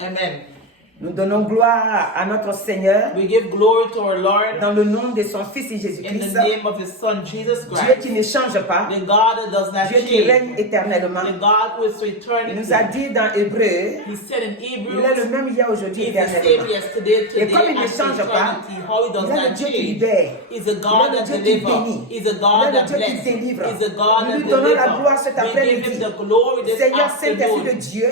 Amen. Nous donnons gloire à notre Seigneur We give glory to our Lord dans le nom de son Fils in the Jésus-Christ. name of His Son Jesus Dieu Christ. qui ne change pas, The God that does not Dieu qui change. règne éternellement. The God who is to Il nous a eternity. dit dans Hébreu, He said in il est le Hebrews, même hier, aujourd'hui, He is the éternellement. same yesterday, Et comme today, il ne and to change pas, eternity. How He does il est le not Dieu qui change. libère. He's a Il God est le that Dieu qui delivers. bénit. He's a Il God est le that Dieu qui blesses. délivre. He's a God Nous that lui donnons la gloire delivers. cet We give après-midi. Him the glory this Seigneur Saint-Esprit de afternoon. Dieu,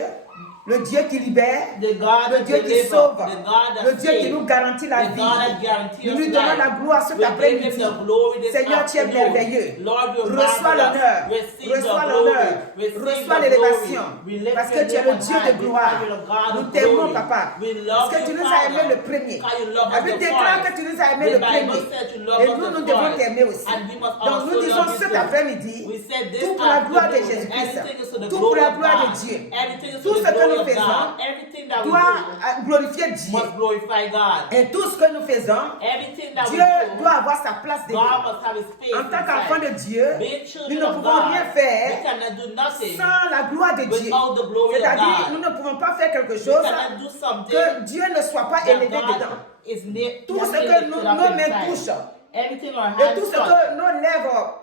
le Dieu qui libère, The God le that Dieu qui delivers, sauve, the God le that Dieu qui saves, nous garantit la the God that vie. guarantees Nous lui us donnons life. la gloire cet We give Him après-midi. the glory this Seigneur, tu es afternoon. merveilleux. Lord, you're Reçois marvelous. l'honneur, Receive reçois the l'honneur, glory. Receive reçois the l'élévation. glory. We lift Parce que your tu es name le on Dieu high de gloire. because you're the God Nous of t'aimons, glory. papa. We Parce love que you, tu nous as aimés Father, le premier. because you love La us Bible the déclare que first. tu nous as aimés The le Bible premier. said you love Et us nous, the nous devons first. t'aimer aussi. And we must Donc nous also disons love you cet too. après-midi, We said this tout pour la gloire de afternoon, Jésus-Christ. everything is to the Tout pour glory la of gloire de God. Dieu. Everything is Tout to ce the que glory nous of faisons God. Everything that we doit do glorifier Dieu. must glorify God. Et tout ce que nous faisons, Everything that Dieu we do, doit avoir sa place God dedans. must have His space En tant qu'enfant de inside. Dieu, Being nous children ne of pouvons rien God, we faire cannot do nothing sans la gloire de Dieu. without the glory of C'est-à-dire, God. nous ne pouvons pas faire quelque We chose cannot do something que Dieu ne soit pas that élevé God dedans. is near, Tout ce que nos mains touchent, everything our et hands tout ce touch, que nos lèvres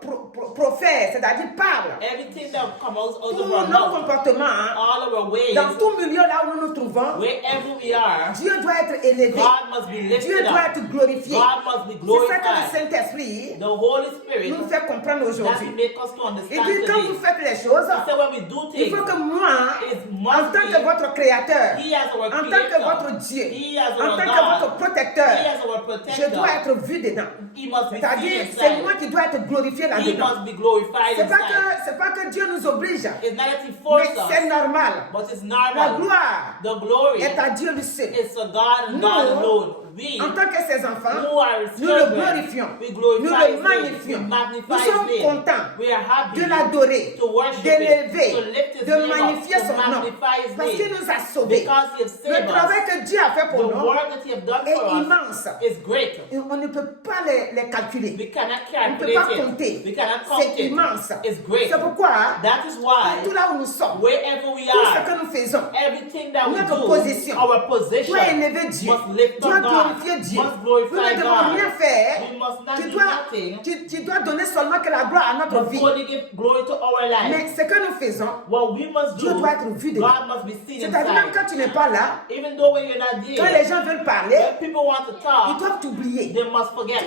profèrent, c'est-à-dire parlent, everything that comes out tous of our nos mouth, comportements, all our ways, dans tout milieu là où nous nous trouvons, wherever we are, Dieu doit être élevé. God must be Dieu lifted doit up. être glorifié. God must be C'est ça que le glorified. Saint-Esprit The Holy Spirit, nous fait comprendre that aujourd'hui. make us to Il understand dit, quand today. vous faites les choses, He said when we do il things, faut que moi, it en must tant que be votre créateur, He as our en tant que creator, votre Dieu, He as en our tant que votre God, protecteur, He as our je protector, dois être vu dedans. He must be C'est-à-dire, seen c'est inside. moi qui dois être glorifié He là-dedans. must be glorified C'est inside. pas que Dieu nous oblige, It's not that He mais forces c'est us, normal. but it's La normal. gloire The glory est à Dieu lui seul. is a God and Nous, God alone. We, en tant que ses enfants, who are His nous le children, glorifions, we nous glorify le His name, we magnifions. magnify Nous His sommes name. contents We are happy de l'adorer, to worship d'élever, Him, to lift His de name magnifier up, to son nom. magnify His Parce qu'il name. nous a sauvés. Because He has Le saved travail us. que Dieu a fait The pour nous work that He has done est for us immense. is great. Et on ne peut pas les calculer. We cannot On ne peut pas calculate compter. it. We cannot count C'est it. immense. It's great. C'est pourquoi, That is why, tout là où nous sommes, wherever we tout ce are, que nous faisons, everything that we notre do, position our position doit élever Dieu, must lift doit up God, glorifier Dieu. must Nous ne glorify devons God. rien faire. We must not Tu do nothing, dois donner seulement que la gloire à notre but vie. only give glory to our life. Mais ce que nous faisons, What we must Dieu do, doit être vu dedans. God must be seen C'est-à-dire même inside. quand tu n'es pas là, Even though when you're not quand there, les gens veulent parler, when people want to ils talk, doivent t'oublier. they must forget.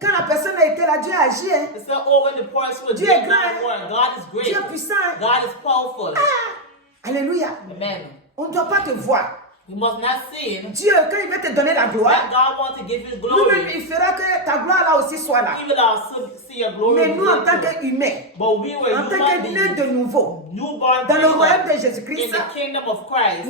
Quand la personne a été là, Dieu a agi. Hein. They say, oh, when the person was Dieu doing est grand. God's work, God is great. Dieu est puissant. Hein. God is powerful. Alléluia. Amen. On ne doit pas te voir. You must not sin. Dieu, quand il veut te donner la That gloire, God wants to give His lui-même, glory. il fera que ta gloire là aussi soit là. He will also see your glory. Mais nous, en tant too. qu'humains, But we were en tant human que nés beings, de nouveau, newborn dans le royaume de creatures Jésus-Christ, in the kingdom of Christ.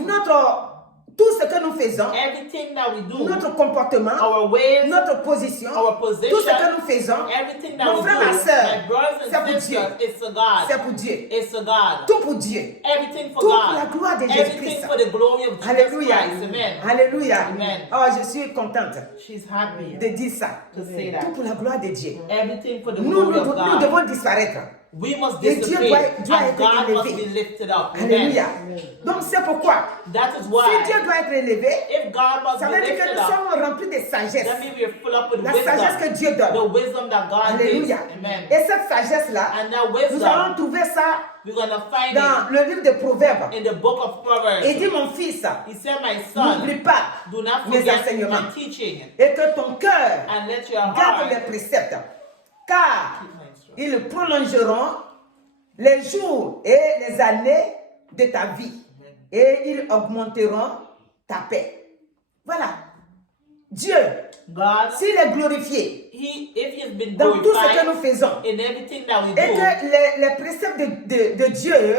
tout ce que nous faisons, Everything that we do, notre comportement, our ways, notre position, our position, tout ce que nous faisons, everything that mon we frère, do, ma soeur, my brothers c'est and pour Dieu. sisters, it's to God. C'est pour Dieu. It's to God. Tout pour Dieu. Everything for Tout pour la God. gloire de Everything Jésus-Christ. for the glory of Jesus Alléluia. Christ. Amen. Alléluia. Amen. Oh, je suis contente She's happy de dire ça. to say Tout that. pour la gloire de Dieu. Everything for the Nous, glory of nous God. devons disparaître. We must Et Dieu disappear, doit and être God must élevé. be lifted up. Alléluia. Amen. Donc c'est pourquoi, That is si why, Dieu doit être élevé, if God must ça be veut dire que lifted nous up, sommes remplis de sagesse. that means we are full up with La sagesse que wisdom. Dieu donne. The wisdom that God gives. Alléluia. Amen. Et cette sagesse-là, And that nous allons wisdom, trouver ça we're going to find dans le livre de Proverbes. it in the book of Proverbs. Et dit, mon fils, He said, my son, n'oublie pas do not mes forget enseignements my teaching, et que ton cœur and let your garde mes heart préceptes, car keep my instruction. ils prolongeront les jours et les années de ta vie et ils augmenteront ta paix. Voilà. Dieu, God, s'il est glorifié if He has been dans tout ce que glorified nous faisons in everything that we et do, que les préceptes de Dieu,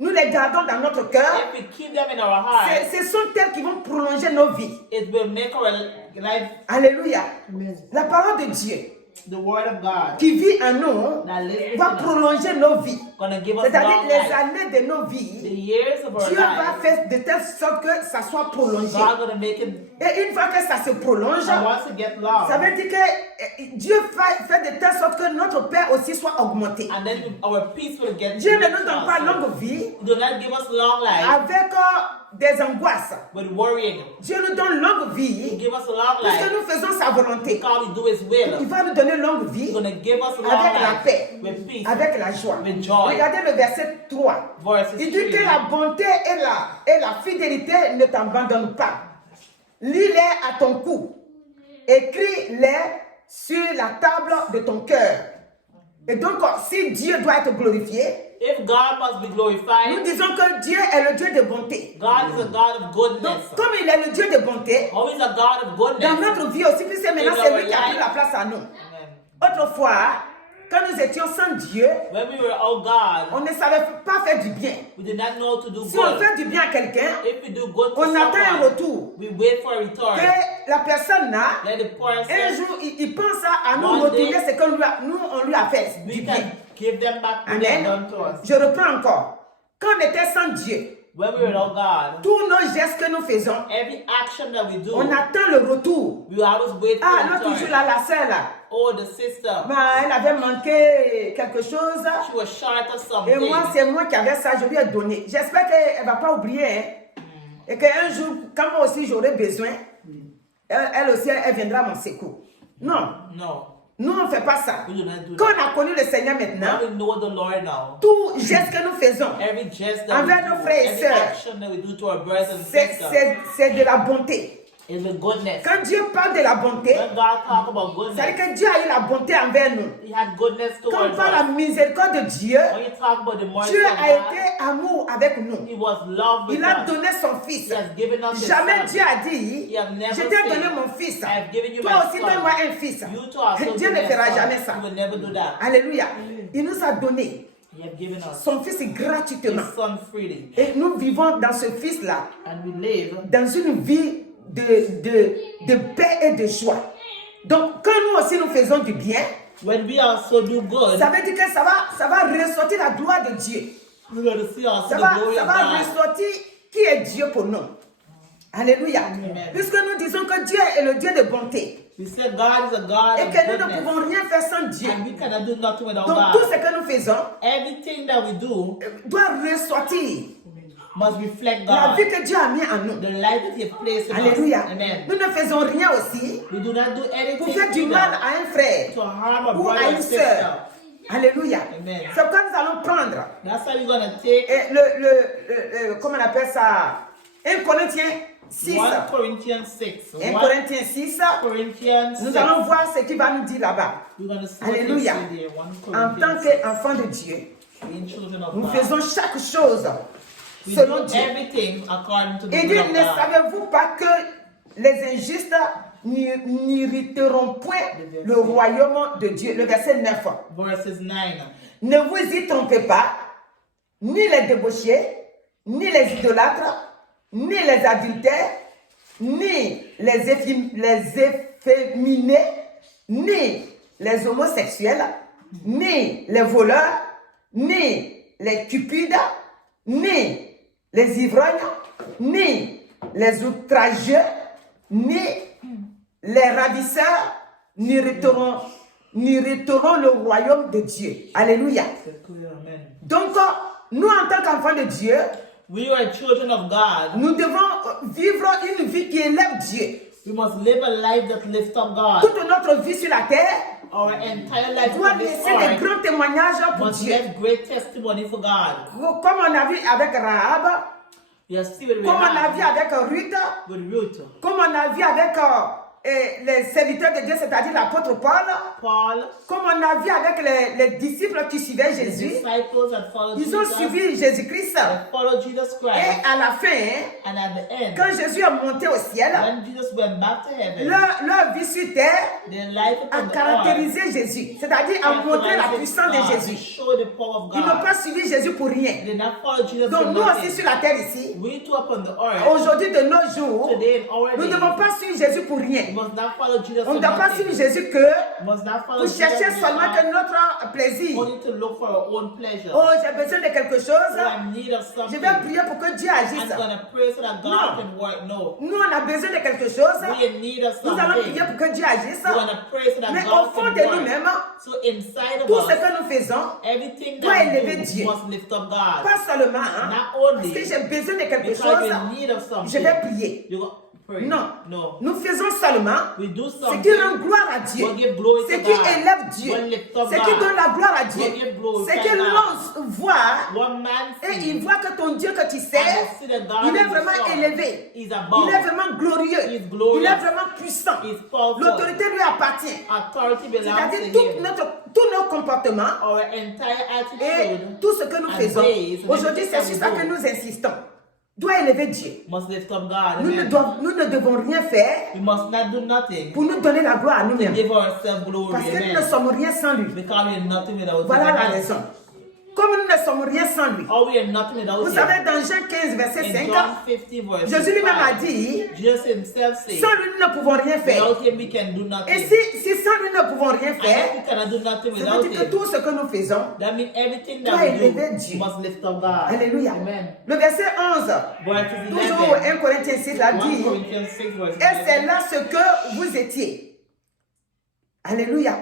nous les gardons dans notre cœur, if we keep them in our heart, ce sont elles qui vont prolonger nos vies. it will make our life, Alléluia. La parole de Dieu the word of God, qui vit en nous that lives va in us, prolonger nos vies. gonna give us C'est-à-dire long les life. années de nos The vies, years of our Dieu va life, faire de telle sorte que ça soit prolongé. God gonna make it. Et une fois que ça se prolonge, And once it gets long, ça veut dire que Dieu fait de telle sorte que notre paix aussi soit augmentée. And then our peace will get Dieu ne rich nous donne pas also. longue vie He do not give us long life avec des angoisses. with worrying. Dieu nous donne longue He vie give us long parce que life nous faisons sa volonté. because we do His Il will. va nous donner longue He's vie going to give us long avec la life paix, with peace, avec la joie. with joy. Regardez le verset 3. Verses Il dit 3. que la bonté et la fidélité ne t'abandonnent pas. Lis-les à ton cou. Écris-les sur la table de ton cœur. Et donc, si Dieu doit être glorifié, If God must be nous glorified, disons que Dieu est le Dieu de bonté. God is a God of goodness. Donc, comme il est le Dieu de bonté, Oh, He's a God of dans goodness. notre vie aussi, puisque maintenant c'est lui qui a pris la place à nous. Amen. Autrefois, quand nous étions sans Dieu, When we were oh God, on ne savait pas faire du bien. we did not know to do Si on good. fait du bien à quelqu'un, If we do good to on attend un someone, retour. we wait for a return. Que la personne là, Let the un person, jour, il pense à nous One retourner day, ce que on lui a fait du we bien. can give them back what they have done Amen. to us. Je reprends encore. Quand on était sans Dieu, When we were oh God, tous nos gestes que nous faisons, every action that we do, on attend le retour. we always wait for Ah, a l'autre jour return. là, la sœur là, Oh, the sister, elle avait manqué quelque chose. she was short of Et something. moi, c'est moi qui avais ça, je lui ai donné. J'espère qu'elle ne va pas oublier. Hein, et qu'un jour, quand moi aussi j'aurai besoin, elle aussi, elle viendra à mon secours. Non, No, nous on ne fait pas ça. we do not do Quand that. on a connu le Seigneur maintenant, Now we know the Lord now. tout geste que nous faisons, Every geste that we envers nos do, frères et every sœurs, action that we do to our brothers and sisters c'est de la bonté. is the goodness. Quand Dieu parle de la bonté, When God talk about ça veut dire goodness, que Dieu a eu la bonté envers nous. He had goodness Quand on towards parle de la us. miséricorde de Dieu, When you talk about the mercy Dieu of a God, été amour avec nous. He was love with Il a us. donné son fils. He has given us His Jamais son. Dieu a dit, He has never je t'ai said, donné mon fils. I have given you Toi my aussi son. donne-moi un fils. You too also Dieu give ne me a fera son. jamais ça. He will never do that. Alléluia. Il nous a donné He has given us son fils gratuitement. His son freely. Et nous vivons dans ce fils-là, And we live dans une vie de paix et de joie. Donc, quand nous aussi nous faisons du bien, when we also do good, ça veut dire que ça va ressortir la gloire de Dieu. we're going to see also Ça the va, glory ça of va God. ressortir qui est Dieu pour nous. Alléluia. Amen. Puisque nous disons que Dieu est le Dieu de bonté. We say God is a God Et of que nous ne goodness. pouvons rien faire sans Dieu. And we cannot do nothing without Donc God. tout ce que nous faisons Everything that we do doit ressortir must reflect la God. vie que Dieu a mis en nous. The life that He has placed in Alléluia. us. Amen. Nous ne faisons rien aussi We do not do pour anything faire du mal either à un frère to harm a ou brother à or une sister. sœur. Alléluia. Amen. C'est pourquoi nous allons prendre That's why we're going to take comment on appelle ça, 1 Corinthiens 6. 1 Corinthians 6. 1 1 Corinthiens 6. Corinthians 6. Nous allons voir ce qu'il va nous dire là-bas. We're going to see what they Alléluia. say there. 1 En tant Corinthians 6. qu'enfant de Dieu, Being children of nous God. faisons chaque chose We selon do Dieu. everything according to the Il will dit, of ne God. savez-vous pas que les injustes n'hériteront point le royaume de Dieu? Le verset 9. Verses 9. Ne vous y trompez pas, ni les débauchés, ni les idolâtres, ni les adultères, ni les efféminés, ni les homosexuels, ni les voleurs, ni les cupides, ni les ivrognes, ni les outrageux, ni les ravisseurs n'hériteront le royaume de Dieu. Alléluia. Amen. Donc, nous en tant qu'enfants de Dieu, We are children of God. nous devons vivre une vie qui élève Dieu. We must live a life that lifts up God. Toute notre vie sur la terre Our entire life doit on this laisser des earth grands témoignages pour must Dieu. give great testimony for God. Comme on a vu avec Rahab, We have seen with comme on a vu Rahab, avec Ruth, with Ruth, comme on a vu avec les serviteurs de Dieu, c'est-à-dire l'apôtre Paul, comme on a vu avec les disciples qui suivaient the Jésus. disciples that followed Ils ont Jesus, suivi Jésus-Christ. they followed Jesus Et Christ, à la fin, and at the end, quand Jésus est monté au ciel, when Jesus went back to heaven, leur vie sur terre their life a upon the earth caractérisé Jésus, c'est-à-dire a montré la puissance de to Jésus. show the power of Ils n'ont God. pas suivi Jésus pour rien. They did not follow Jesus Donc for nous nothing. aussi sur la terre ici, We too upon the earth, aujourd'hui de nos jours, today in our nous ne days, devons pas suivre Jésus pour rien. rien. must not follow Jesus On ne for doit pas nothing. suivre Jésus que You must not follow pour chercher Jesus seulement que because notre plaisir. only to look for our own pleasure. Oh, j'ai besoin de quelque chose. So I'm in need of Je something. vais prier pour que Dieu agisse. I'm gonna pray so that God No. can work. No. Nous, on a besoin de quelque chose. We in need of Nous allons something. prier pour que Dieu agisse. We're gonna pray so that Mais au God fond can de work. nous-mêmes, So inside of tout ce us, que nous faisons, everything doit that élever we Dieu. do must lift up God. pas seulement, hein, Not parce only que j'ai besoin de quelque because chose, you're in need of je something. vais prier. You go pray. Non. No. Nous faisons seulement We do ce something. qui rend gloire à Dieu, We'll give glory ce to qui God. élève Dieu, We'll lift up ce qui God. donne la gloire à Dieu, We'll give glory ce to que God. l'on voit One man et sees il voit que ton Dieu que tu and sais, you see that God il est is vraiment strong. élevé, He's il above. est vraiment glorieux, He is glorious. il est vraiment puissant. He's powerful. L'autorité lui appartient. Authority belongs to C'est-à-dire him. tous nos comportements Our entire et attitude tout ce que nous and faisons. ways and Aujourd'hui, c'est everything sur that ça we que do nous insistons. Doit élever Dieu. must lift up God. Nous ne devons rien faire We must not do nothing pour nous donner la gloire à to nous-mêmes. give ourselves glory. Parce que nous ne Amen. sommes rien sans lui. Because we are nothing without Voilà him. la Amen. raison. Comme nous ne sommes rien sans lui. Oh, we are nothing without Vous him. savez, dans Jean 15, verset In 5, John 50 verse Jésus lui-même a 5, dit, Jesus himself said, sans lui, nous ne pouvons rien faire. without him we can do nothing. Et si sans lui, nous ne pouvons rien And faire, if we cannot do nothing ça without veut dire que him, tout ce que nous faisons, that means everything doit that we élever do Dieu. must lift up God. Alléluia. Amen. Le verset 11, Verse toujours 11. 1 Corinthiens 6, là 1 dit, Corinthians 6 verse et c'est 11. là ce que vous étiez. Alléluia.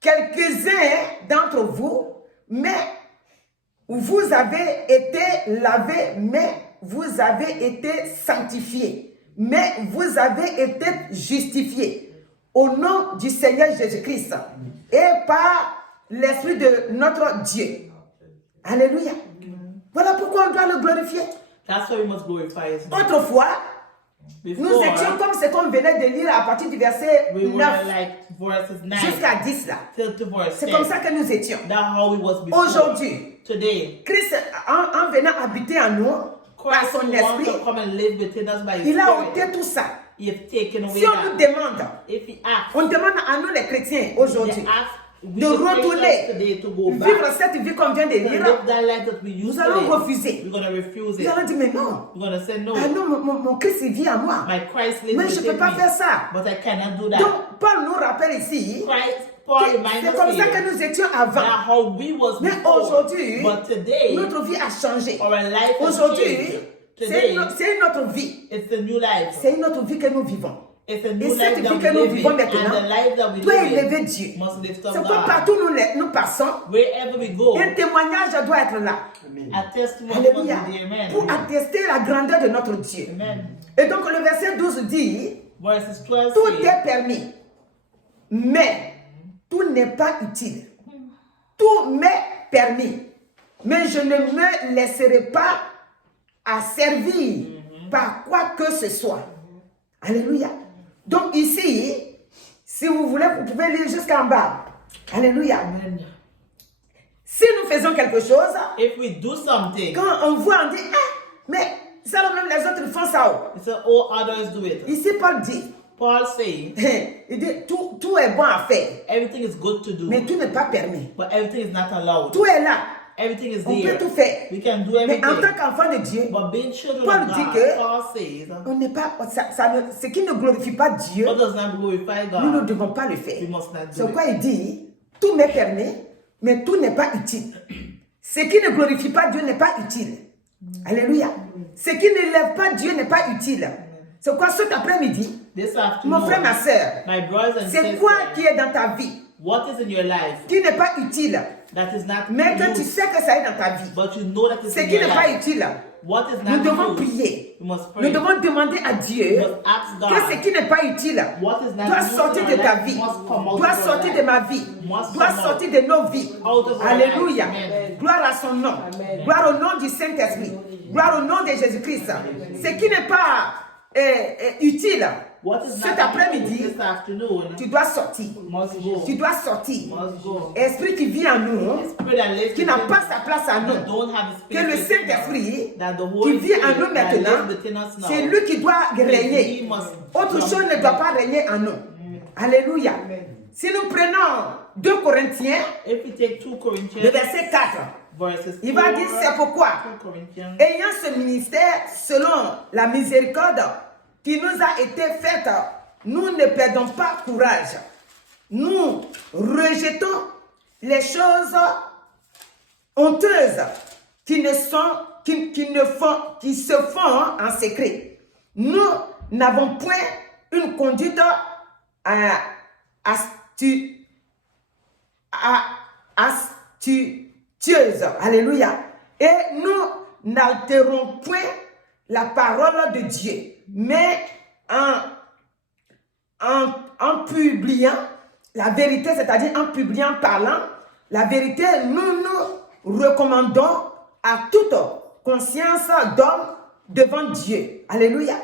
Quelques-uns d'entre vous, mais vous avez été lavés, mais vous avez été sanctifiés, mais vous avez été justifiés au nom du Seigneur Jésus-Christ et par l'Esprit de notre Dieu. Alléluia. Voilà pourquoi on doit le glorifier. That's why we must glorify his name. Autrefois, nous Before, étions comme ce qu'on venait de lire à partir du verset we were 9 like verses 9 jusqu'à 10 là. till to verse C'est 10. comme ça que nous étions. That's how we was before. Aujourd'hui, Today, Christ, en venant habiter en nous, par Christ son wants esprit, to come and live within us by his il a spirit. ôté tout ça. He has taken away Si on nous that. demande, If he asks, on demande à nous les chrétiens he aujourd'hui asks we de the Christians retourner, today to go vivre back, cette vie qu'on vient de to lire, live that life that we used nous to allons live. refuser. We're going to refuse Nous it. allons dire, mais non, We're going to say no. ah non, mon Christ il vit en moi. My Christ lives Mais je ne peux within pas me, faire ça. but I cannot do that. Donc, Paul nous rappelle ici, Paul que reminds c'est us comme ça here que nous étions that avant. how we was Mais before, aujourd'hui, but today, notre vie a changé. our life has Aujourd'hui, changed. c'est Today, une autre vie. it's a new life. C'est une autre vie que nous vivons. It's a Et new cette life that vie we que nous live vivons in, and the maintenant life that we doit live élever in Dieu. must lift up C'est pourquoi God. partout où nous passons, Wherever we go, un témoignage doit être là. a testimony must Alléluia. be there. Amen. Pour attester la grandeur de notre Dieu. Amen. Et donc le verset 12 dit, Verses 12 tout say, est permis, mais tout n'est pas utile. Tout m'est permis, mais je ne me laisserai pas asservir par quoi que ce soit. Alléluia. Donc ici, si vous voulez, vous pouvez lire jusqu'en bas. Alléluia. Amen. Si nous faisons quelque chose, If we do something, quand on voit, on dit, ah, mais ça même les autres ils font ça. it's a, all others do it. Ici, Paul dit, Paul saying, il dit, tout est bon à faire, everything is good to do, mais tout n'est pas permis. but everything is not allowed. Tout est là. Everything is On peut there. tout faire. We can do Mais en everything. tant qu'enfant de Dieu, But being children Paul of dit God, que Paul says, on n'est pas, ce qui ne glorifie pas Dieu, what does not glorify nous ne God, devons pas le faire. we must not do C'est it. pourquoi il dit, tout m'est permis, mais tout n'est pas utile. Ce qui ne glorifie pas Dieu n'est pas utile. Alléluia. Ce qui ne lève pas Dieu n'est pas utile. C'est pourquoi cet après-midi, This mon frère, ma afternoon, soeur, my brothers and c'est quoi qui sisters, est dans ta vie what is in your life qui n'est pas utile, that is not mais que tu used, sais que ça est dans ta vie? but you know that it's Ce in qui your n'est pas life? utile, What is nous not devons used, prier. we must Nous pray. devons demander à We Dieu must ask que ce God. qui n'est pas utile What is not doit used sortir in de our ta life vie, must come out doit of our sortir life. de ma vie, Must doit come out. sortir de nos vies. Out of our Alléluia. lives. Amen. Gloire à son nom. Gloire au nom du Saint-Esprit. Gloire au nom de Jésus-Christ. Ce qui n'est pas utile, What is cet not après-midi, used this afternoon tu dois sortir. must go. Tu dois sortir. Must go. Esprit qui vit en nous, Spirit that lives qui n'a within pas us, sa place en that nous, don't have the que spirit le within us, Saint-Esprit that the qui Holy vit en Spirit nous that maintenant, lives within us now, c'est lui qui doit régner. He must Autre come chose ne doit pas régner en nous. Alléluia. Si nous prenons 2 Corinthiens, If we take 2 le Corinthians verset 4, verses il va dire c'est pourquoi, 2 Corinthians, ayant ce ministère selon la miséricorde qui nous a été faite nous ne perdons pas courage. Nous rejetons les choses honteuses qui se font en secret. Nous n'avons point une conduite astucieuse. Alléluia. Et nous n'altérons point la parole de Dieu, mais en publiant la vérité, c'est-à-dire en publiant, parlant la vérité, nous nous recommandons à toute conscience d'homme devant Dieu. Alléluia.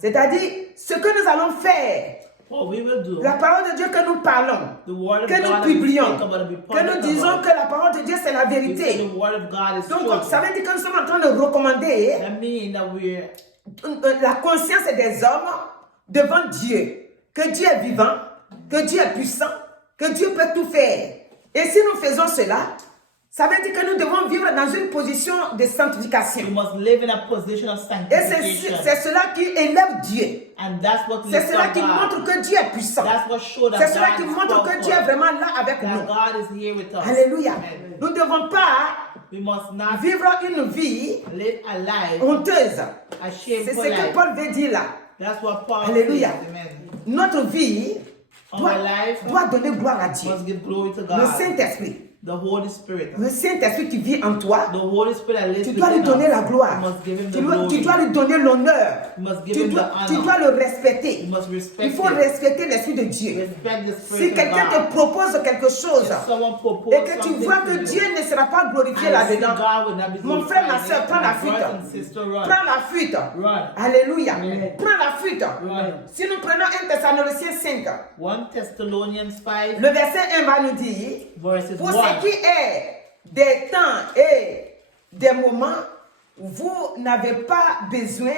C'est-à-dire, ce que nous allons faire, la parole de Dieu que nous parlons, que nous publions, que nous disons que la parole de Dieu c'est la vérité. Donc, ça veut dire que nous sommes en train de recommander la conscience des hommes devant Dieu. Que Dieu est vivant, que Dieu est puissant, que Dieu peut tout faire. Et si nous faisons cela, ça veut dire que nous devons vivre dans une position de sanctification. Et c'est cela qui élève Dieu. C'est cela qui montre que Dieu est puissant. C'est cela qui montre que Dieu est vraiment là avec nous. Alléluia. Nous ne devons pas vivre une vie honteuse. C'est ce que Paul veut dire là. Alléluia. Notre vie doit donner gloire à Dieu. Le Saint-Esprit. The Holy Spirit. Le Saint-Esprit qui vit en toi, The Holy Spirit that lives tu dois lui within donner us. la gloire. You must give him the Tu glory. dois lui donner l'honneur. You must give Tu him the dois honor. le respecter. You must respect Il faut him. respecter l'Esprit de Dieu. Respect the Si Spirit quelqu'un of te God. propose quelque chose If someone proposes et que tu something vois to que you, Dieu ne sera pas glorifié and là-dedans, God will not be mon frère, ma glorified soeur, in it, prends la my fuite. brothers and sisters, run. Prends la fuite. Run. Alléluia. Amen. Prends la fuite. Run. Si nous prenons 1 Thessaloniciens 5, 1 Thessalonians 5, le verset 1 va nous dire, verses pour 1. ce qui est des temps et des moments, vous n'avez pas besoin,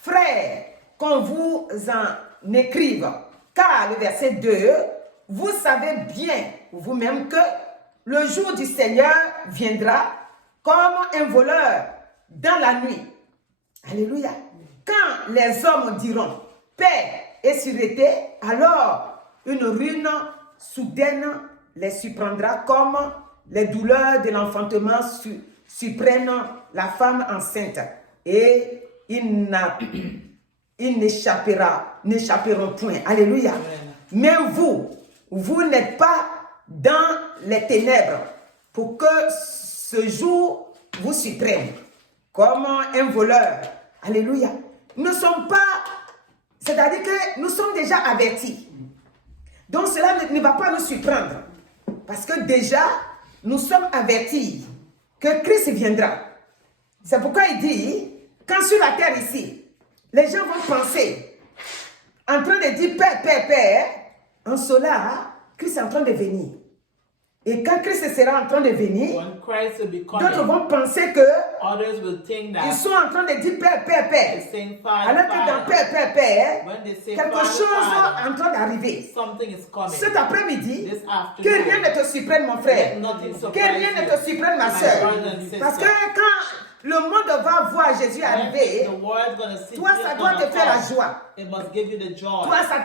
frères, qu'on vous en écrive. Car le verset 2, vous savez bien vous-même que le jour du Seigneur viendra comme un voleur dans la nuit. Alléluia. Quand les hommes diront paix et sûreté, alors une ruine soudaine les surprendra comme les douleurs de l'enfantement surprennent la femme enceinte. Et ils n'échapperont point. Alléluia. Amen. Mais vous n'êtes pas dans les ténèbres pour que ce jour vous surprenne comme un voleur. Alléluia. Nous ne sommes pas, c'est-à-dire que nous sommes déjà avertis. Donc cela ne va pas nous surprendre. Parce que déjà, nous sommes avertis que Christ viendra. C'est pourquoi il dit, quand sur la terre ici, les gens vont penser, en train de dire paix, paix, paix, en cela, Christ est en train de venir. Et quand Christ sera en train de venir, When Christ will be d'autres coming, vont penser que others will think ils that sont en train de dire paix, paix, they're paix. saying Father, Alors que dans paix, paix, paix, when they say quelque Father, chose Father, est en train d'arriver. something is coming. Cet après-midi, This que afternoon, rien ne te surprenne, mon frère. let nothing Que surprise rien ne te you. surprenne, ma My soeur. brothers and sisters. Parce que quand le monde va voir Jésus When arriver, the world's gonna see toi, Jesus ça doit te gonna faire la come, joie. it must give you the joy. Toi, ça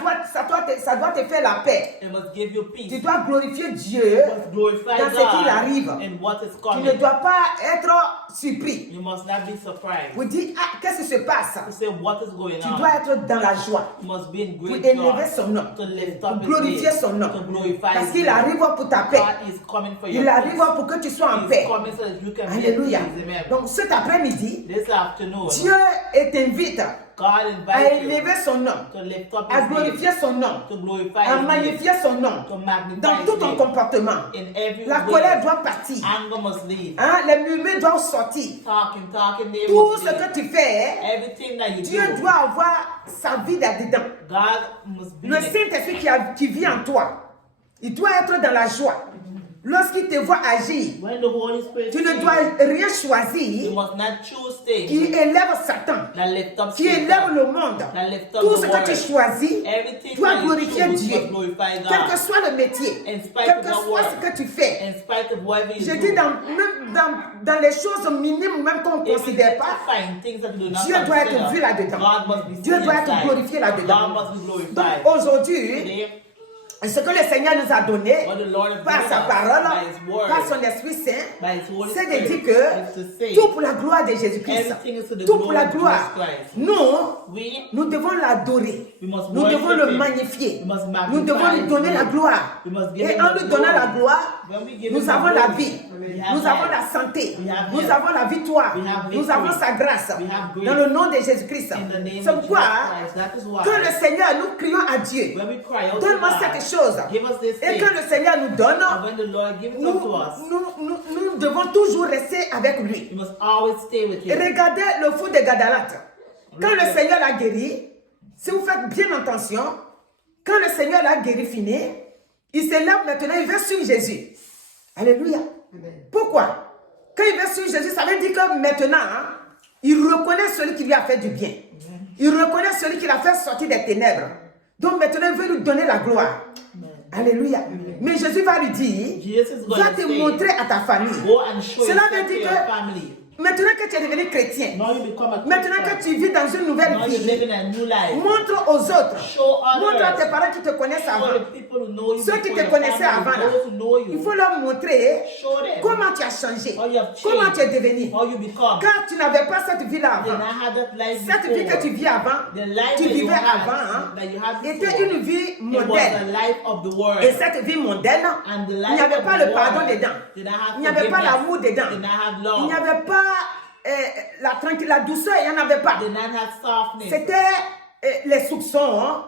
doit te faire la paix. It must give you peace. Tu dois glorifier Dieu You must glorify dans ce qu'il God arrive. in what is Tu coming. ne dois pas être surpris. You must not be surprised. Vous dites, ah, qu'est-ce qui se passe? To say what is going Tu on. dois être dans la joie. You must be in Pour great élever joy. son nom. To lift Pour up his glorifier name. son nom. To glorify Parce his qu'il name. arrive pour ta paix. God is coming for your Il arrive peace. pour que tu sois en He's paix. coming so that you can be at Alléluia. peace. Amen. Donc cet après-midi, This afternoon, Dieu t'invite God à invites you élever son nom, to lift up à his glorifier name, son nom, to glorify à his name, magnifier son nom. to magnify Dans his tout ton name. comportement, In every la way, colère doit partir. anger must leave. Hein, les murmures doivent sortir. Talking, they Tout must ce leave. que tu fais, Everything that you Dieu do, doit avoir sa vie là-dedans. God must be Le in it. Saint-Esprit qui vit en toi, il doit être dans la joie. lorsqu'il te voit agir, When the Holy Spirit tu ne sees dois you, rien you choisir must not choose qui things élève Satan, that lift up qui élève Satan, le monde. that lift up Tout the ce que tu world. choisis Everything doit that you glorifier choose Dieu. must glorify Quel que God. soit le métier, In spite quel of que what soit ce work, que tu fais. in spite of whatever you Je do, dis même dans les choses minimes, même qu'on ne even considère if pas, you find things that you do not Dieu doit être vu consider, là-dedans. God must be Dieu seen doit être inside. glorifié God là-dedans. must be Donc glorified. aujourd'hui, Today, ce que le Seigneur nous a donné what the Lord has par given sa us parole, by His word, par son Esprit Saint, by His Holy c'est de Spirit, dire is que to say, tout pour la gloire de Jésus-Christ. everything is to the Tout pour la glory of gloire. Jesus Christ. Nous, nous devons l'adorer. We must Nous devons worship le Him. magnifier. We must Nous devons magnify lui His donner la name. gloire. We must give Et Him en the lui donnant glory. la gloire, When we give nous Him the avons la glory, vie. we have Nous avons life. la santé. We have Nous health. avons la victoire. We have Nous victory. avons sa grâce. We have grace. Dans le nom de Jésus-Christ. In the name C'est of pourquoi Jesus Christ. That is why que le Seigneur, nous crions à Dieu. when we cry out to Donne-moi God, cette chose. give us this Et thing. que le Seigneur nous donne. And when the Lord gives it Nous, unto us, nous devons toujours rester avec lui. we must always stay with Et Him. regardez le fou de Gadalate. Quand le Seigneur l'a guéri, si vous faites bien attention, quand le Seigneur l'a guéri fini, il se lève maintenant, il veut suivre Jésus. Alléluia. Pourquoi? Quand il veut suivre Jésus, ça veut dire que maintenant, il reconnaît celui qui lui a fait du bien. Il reconnaît celui qui l'a fait sortir des ténèbres. Donc maintenant, il veut lui donner la gloire. Alléluia. Mais Jésus va lui dire, Jesus is going va to te say, montrer à ta famille. go and show Cela yourself veut to dire your que family. maintenant que tu es devenu chrétien, Now you become a maintenant que Christian. tu vis dans une nouvelle Now you're vie, living a new life. montre aux autres. Show Montre à others. tes parents qui te connaissent Show avant. the people who know you Ceux qui before te your connaissaient family, avant, là. those who know Il you. faut leur montrer Show them comment tu as changé, how you have comment tu es changed, devenu. how you become. Car tu n'avais pas cette vie-là Then avant. I had that life Cette vie que before. tu vis avant, The life tu that you vivais had, avant, hein, that you had était before, une vie it was the mondaine. life of the world. Et cette vie mondaine, And the il life n'y avait of pas the le pardon world dedans. did not have Il n'y avait pas forgiveness, l'amour dedans. did not have Il love, n'y avait pas la tranquillité, la douceur, il n'y en avait pas. did not have softness. C'était les soupçons, hein.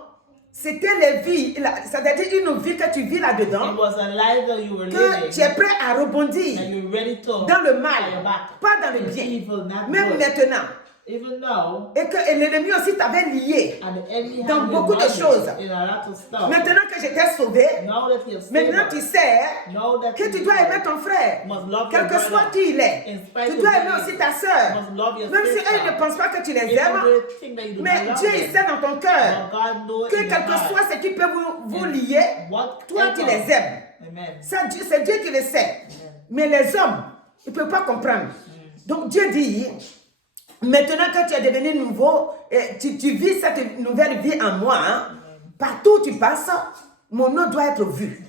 C'était les vies, c'est-à-dire une vie que tu vis It là-dedans, was a life that you were que living, tu es prêt à rebondir and you're ready to dans le fight mal, back. pas dans le The bien. evil, not Même good. maintenant. Even though, Et que l'ennemi aussi t'avait lié. and the enemy Dans had you beaucoup de bondage choses. in a lot of stuff. Maintenant que je t'ai sauvé, Now that he has saved maintenant tu us, sais know that que tu dois aimer ton frère. must love Quel your que soit brother. qui il est. In spite Tu of dois who aimer he aussi is. ta soeur. Must love your Même si sister. elle ne pense pas que tu les Even aimes. they think that you do Mais not Dieu, love il them. sait dans ton cœur But God knows que in quel your que heart. soit ce qui peut vous lier, Whatever. toi tu les aimes. Amen. C'est Dieu qui le sait. Mais les hommes, ils ne peuvent pas comprendre. Donc Dieu dit, maintenant que tu es devenu nouveau, tu vis cette nouvelle vie en moi, hein, partout où tu passes, mon nom doit être vu.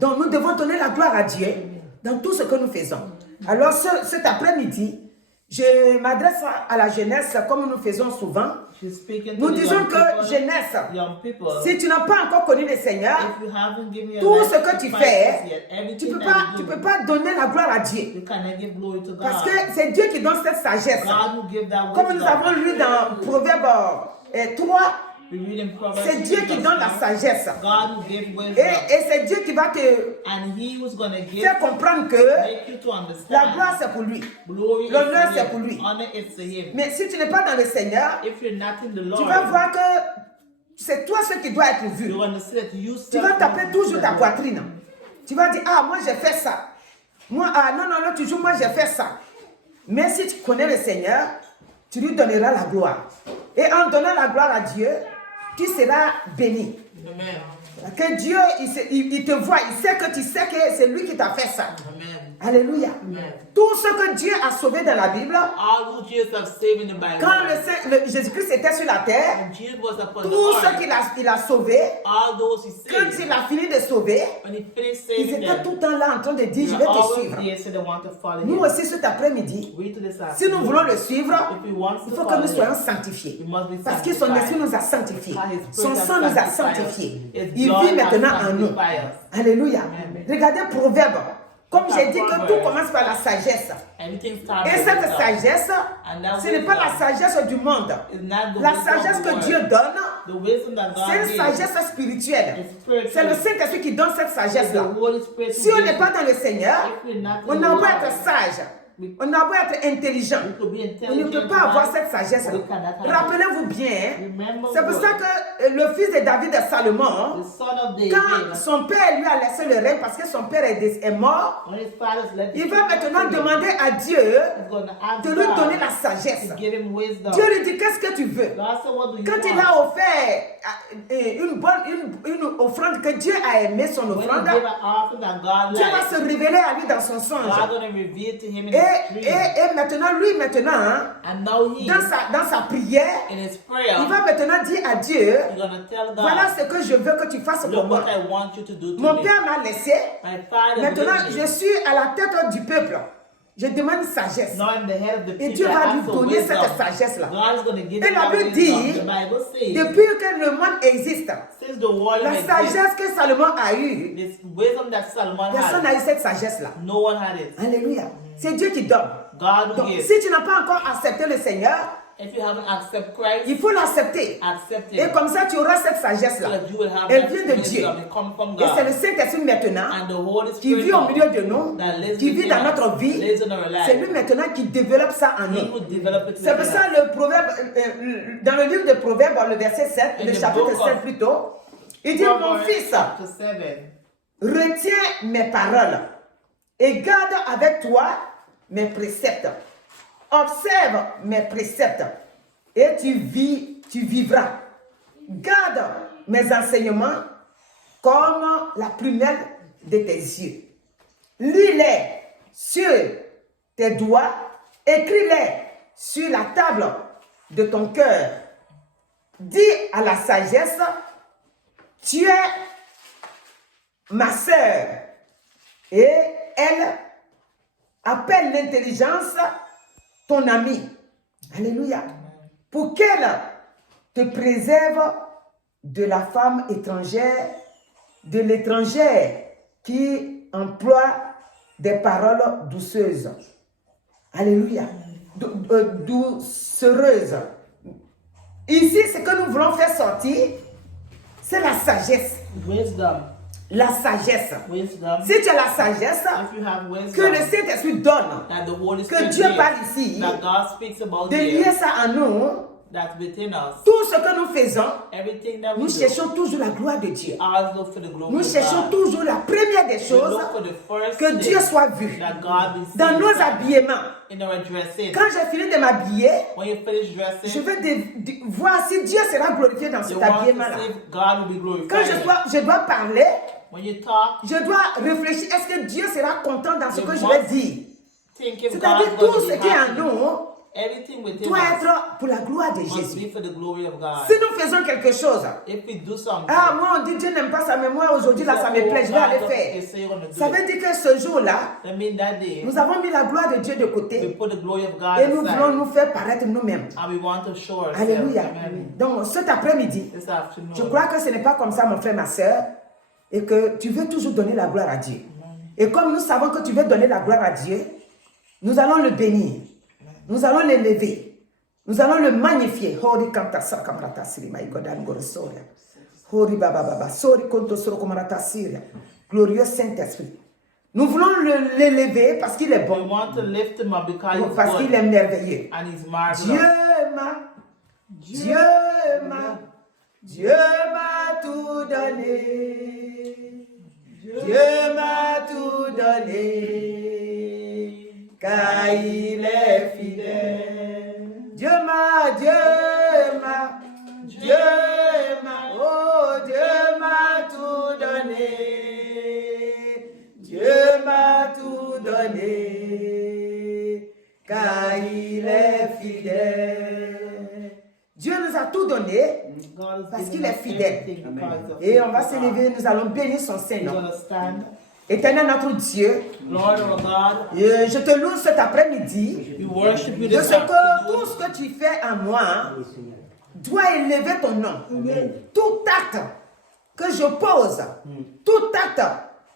Donc nous devons donner la gloire à Dieu dans tout ce que nous faisons. Alors cet après-midi, je m'adresse à la jeunesse comme nous faisons souvent. She's speaking to Nous the disons young que people, jeunesse, young people, si tu n'as pas encore connu le Seigneur, if you haven't given your tout life ce to que tu Christ fais, yet, tu everything ne that peux, you do, pas donner la gloire à Dieu. you cannot give glory to God. Parce que c'est Dieu qui donne cette sagesse. God will give that Comme nous wisdom. avons lu dans Proverbe 3, We read in Proverbs c'est Dieu qui donne la 3, sagesse. God will give wisdom. Et c'est Dieu qui va te And he was going to give, faire comprendre que make you to la understand. gloire c'est pour lui. Glory is L'honneur, to c'est him. pour lui. Honor is to him. Mais si tu n'es pas dans le Seigneur, If you're not in the tu Lord, vas voir que c'est toi ce qui doit être vu. you're going to see that you Tu vas taper toujours ta poitrine. Tu vas dire, ah, moi j'ai fait ça. Moi, ah, non, toujours, moi j'ai fait ça. Mais si tu connais le Seigneur, tu lui donneras la gloire. Et en donnant la gloire à Dieu, tu seras béni. Amen. Que Dieu, il te voit, il sait que tu sais que c'est lui qui t'a fait ça. Amen. Alléluia. Amen. Tout ce que Dieu a sauvé dans la Bible, All who Jesus have saved in the Bible. quand Jésus-Christ était sur la terre, When Jesus was upon the tout ce earth, qu'il a sauvé, all those he quand saved, il a fini de sauver, when he finished ils saving étaient them, tout le temps là en train de dire, je they vais te always suivre. there said they want to follow Nous him. aussi cet après-midi, We to this si nous afternoon, voulons le suivre, if we want il to faut que follow nous soyons him, sanctifiés. we must be Parce que son sanctified. esprit nous a sanctifiés. By his Son spirit sang has nous a sanctified us. sanctifiés. His Il blood vit has maintenant en nous. sanctified us. Alléluia. Amen. Regardez Proverbe. Comme j'ai dit que Proverbs. tout commence par la sagesse. Everything starts Et with cette wisdom. sagesse, And that ce n'est pas la wisdom sagesse du monde. is not the La wisdom sagesse of the que world. Dieu donne, The wisdom that God c'est une gives sagesse spirituelle. is spiritual. C'est le Saint-Esprit qui donne cette It's sagesse-là. the Holy Spirit Si who on n'est gives pas it. dans le Seigneur, If we're not on in n'a the pas Lord, être sage. On a beau être intelligent, We could be on ne peut intelligent, pas avoir man. cette sagesse. We cannot have it. Rappelez-vous bien, Remember c'est pour what? ça que le fils de David, Salomon, The son of David, quand son père lui a laissé le règne parce que son père est mort, when his father's left, il va maintenant he's demander à Dieu going to ask de lui God donner la sagesse. to give him wisdom. Dieu lui dit, qu'est-ce que tu veux? God said, what do you Quand il want? a offert une offrande que Dieu a aimé son When offrande, you give an offering that God Dieu va likes, se révéler à lui dans son God songe. going to reveal to him in Et, his dream. et maintenant, lui, hein, And now he, dans sa prière, in his il prayer, va maintenant dire à Dieu, he's going to tell voilà God, ce que je veux que tu fasses pour look moi. what I want you to do to Mon me. père m'a laissé, My father maintenant gave je me. suis à la tête du peuple. Je demande sagesse. Now I'm the head of the Et people. Dieu I va ask lui for donner wisdom. cette sagesse-là. God is going to give Et him la that Bible wisdom. dit, The Bible says, depuis que le monde existe, since the world la exists, sagesse que Salomon a eue, this wisdom that Solomon personne n'a had, eu cette sagesse-là. no one had it. Alléluia. C'est Dieu qui donne. God Donc, will give. si tu n'as pas encore accepté le Seigneur, If you haven't accepted Christ, il faut l'accepter. accept Et Him. comme ça, tu auras cette So sagesse-là. that you will have Elle that vient de Dieu. wisdom. It comes from Et c'est God. le Saint-Esprit maintenant And the Holy qui Spirit vit au now, milieu de nous, that lives qui vit within dans us, notre vie. lives in our C'est life. lui maintenant qui développe ça en He nous. will develop it C'est pour within ça us. le proverbe, dans le livre de Proverbes, le verset 7, In le the chapitre book 7 of plutôt, il dit, mon Proverbs fils, chapter 7. retiens mes paroles et garde avec toi mes préceptes. Observe mes préceptes et tu vivras. Garde mes enseignements comme la prunelle de tes yeux. Lis-les sur tes doigts, écris-les sur la table de ton cœur. Dis à la sagesse, tu es ma sœur, et elle appelle l'intelligence ton ami. Alléluia. Pour qu'elle te préserve de la femme étrangère, de l'étrangère qui emploie des paroles douceuses. Alléluia. Doucereuses. Ici, ce que nous voulons faire sortir, c'est la sagesse. Wisdom. La sagesse. Wisdom. Si tu as la sagesse, If you have que le wisdom, Saint-Esprit donne, that the Holy que Spirit Dieu gives, parle ici, that God speaks about de here, lier ça à nous, that's within us. tout ce que nous faisons, Everything that we nous do, cherchons toujours la gloire de Dieu. always look for the glory Nous of cherchons God. toujours la première des We choses, look for the first que thing Dieu soit vu. that God be Dans seen nos habillements, in our dressing. quand j'ai fini de m'habiller, When you finish je dressing, vais voir si Dieu sera glorifié dans you cet want to habillement-là. see if God will be Quand glorified. je dois parler, When you talk, je dois réfléchir, est-ce que Dieu sera content dans ce You que je must vais dire? think if C'est-à-dire God's tout going ce to be qui est en happy. nous Everything within doit us être pour la gloire de must Jésus. be for the glory of God. Si nous faisons quelque chose, If we do something, ah moi on dit Dieu n'aime pas ça, mais moi aujourd'hui là ça me plaît, je vais aller faire. Ça veut dire que ce jour-là, That mean that day, nous avons mis la gloire de Dieu de we côté put the glory of God et nous voulons aside, nous faire paraître nous-mêmes. and we want to show ourselves. Alléluia. Amen. Donc cet après-midi, This afternoon, je crois que ce n'est pas comme ça mon frère, ma soeur, et que tu veux toujours donner la gloire à Dieu. Et comme nous savons que tu veux donner la gloire à Dieu, nous allons le bénir, nous allons l'élever. Nous allons le magnifier. Hori kantasa kamrata siri mai godan gorosoria. Hori baba baba. Sori konto soro komarata siria. Glorieux Saint-Esprit. Nous voulons l'élever parce qu'il est we bon. want to lift him up because he's Parce qu'il good est merveilleux. and he's marvelous. Dieu m'a tout donné. Dieu m'a tout donné. Car il est fidèle. Dieu m'a, oh Dieu m'a tout donné. Dieu m'a tout donné. Car il est fidèle. Dieu nous a tout donné God has parce given qu'il est us fidèle. everything because of Et on va God. s'élever, nous allons bénir son We're Seigneur. going to stand. Éternel notre Dieu, Lord our God, je te loue cet après-midi we worship you de this ce que tout afternoon. ce que tu fais en moi doit élever ton nom. Tout acte que je pose, tout acte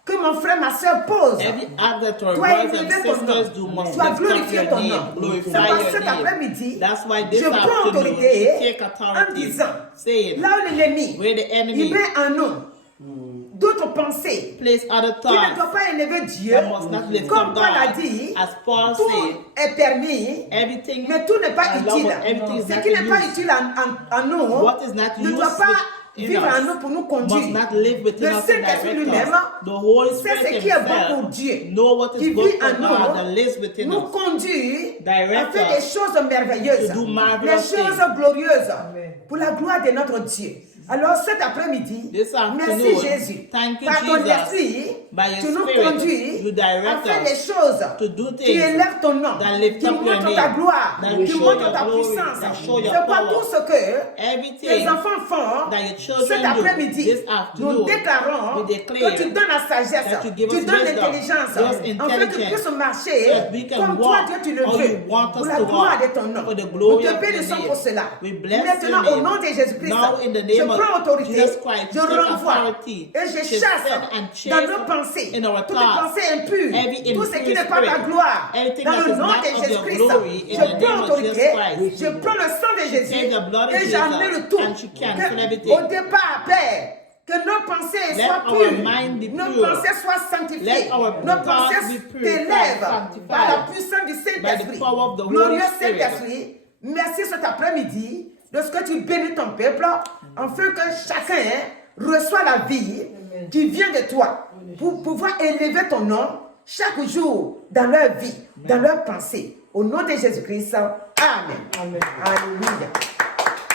que mon frère, ma soeur pose, Every act that our doit brothers and élever ton nom. sisters do must Tu as lift up glorifié your ton name, nom. C'est glorify parce your que cet name. après-midi, That's why this je prends afternoon, autorité take en authority, disant, saying, là où l'ennemi, where the il enemy met en nous d'autres pensées. Place other Tu ne thoughts. dois pas élever Dieu. You must not lift Comme up Paul a God. dit, As Paul tout said, est permis, everything mais tout n'est pas allowed, utile. everything is Ce not qui n'est pas used. utile en nous What is not ne used doit pas within vivre en us nous pour nous must conduire. not live within Le us and Saint-Esprit direct lui-même us. The Holy sait ce Spirit qui est bon pour himself Dieu, know what qui is good vit for en God that nous, lives within nous us. conduit Direct à faire des us choses merveilleuses, to do des marvelous choses things. glorieuses pour la gloire de notre Dieu. Alors cet après-midi, This merci afternoon, Jésus, thank you, par ton Jesus. esprit, By your tu nous Spirit, conduis you direct à faire us des choses to do qui things élèvent ton nom, that lift qui up your montrent ta name, gloire, that qui show montrent your ta glory, puissance. that show your C'est pas power. tout ce que tes Everything enfants font that your children cet do après-midi. this Nous afternoon, déclarons we declare que tu donnes la sagesse, that you give tu us donnes wisdom, l'intelligence, give us afin que tu intelligence, puisses so marcher that we can comme toi, walk Dieu, tu le how veux, you want pour us la to gloire walk, de ton nom. for the Nous glory te of your bénissons name. pour cela. We bless Maintenant, your au nom name. de Jésus-Christ, Now, in the je name of prends autorité, Jesus Christ, je take renvoie authority et je to chasse send and chase dans nos pensées in our toutes thoughts, pensées impures, every tout ce qui impure n'est pas ta spirit, gloire. everything Dans that le is nom not de of your Jésus-Christ, glory, in je the prends name of autorité, Jesus Christ. je prends le sang de She Jésus take the blood of et j'en ai Jesus le tout. and she cancel Que everything. au départ, Père, que nos pensées Let soient our pures, mind be nos pure. pensées soient sanctifiées, Let our nos thoughts pensées be pure, t'élèvent sanctified par la puissance du by Saint-Esprit. the power of the Holy Glorieux Spirit. Saint-Esprit, merci cet après-midi de ce que tu bénis ton peuple, afin que chacun reçoit la vie qui vient de toi, pour pouvoir élever ton nom chaque jour dans leur vie, dans leur pensée. Au nom de Jésus-Christ, Amen. Alléluia.